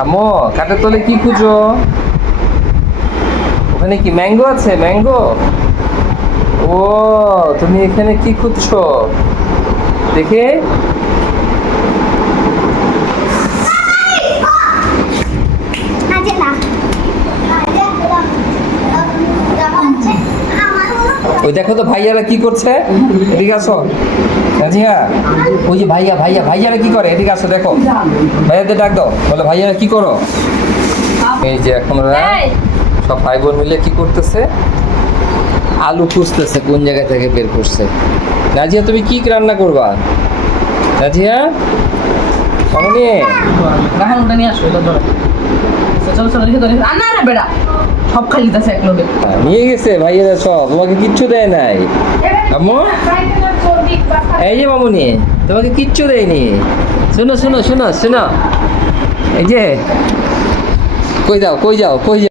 আম্মু কাঠের তলে কি খুঁজো? ওখানে কি ম্যাঙ্গো আছে? ম্যাঙ্গো? ও, তুমি এখানে কি খুঁজছো? দেখে। ওই দেখো তো ভাইয়ারা কি করছে? এদিকে আসো। রাজিয়া ওই যে ভাইয়া ভাইয়া ভাইয়ারা কি করে? এদিকে আসো দেখো। ভাইয়াদের ডাক দাও। বলে ভাইয়ারা কি করো? এই যে এখন সব ভাই বোন মিলে কি করতেছে? আলু খুঁজতেছে কোন জায়গা থেকে বের করছে? রাজিয়া তুমি কি রান্না করবা? রাজিয়া? অমনি? রাহান ওটা নিয়ে আসো এটা ধরো। আচ্ছা, চলো চলো রেখে ধরে। আর না না বেড়া। সব খালি দিতেছে এক লোকে নিয়ে গেছে ভাইয়েরা সব তোমাকে কিচ্ছু দেয় নাই। আম্মু? এই যে মামুনি তোমাকে কিচ্ছু দেয়নি। শোনো শোনো শোনো শোনো। এই যে কই যাও কই যাও কই যাও।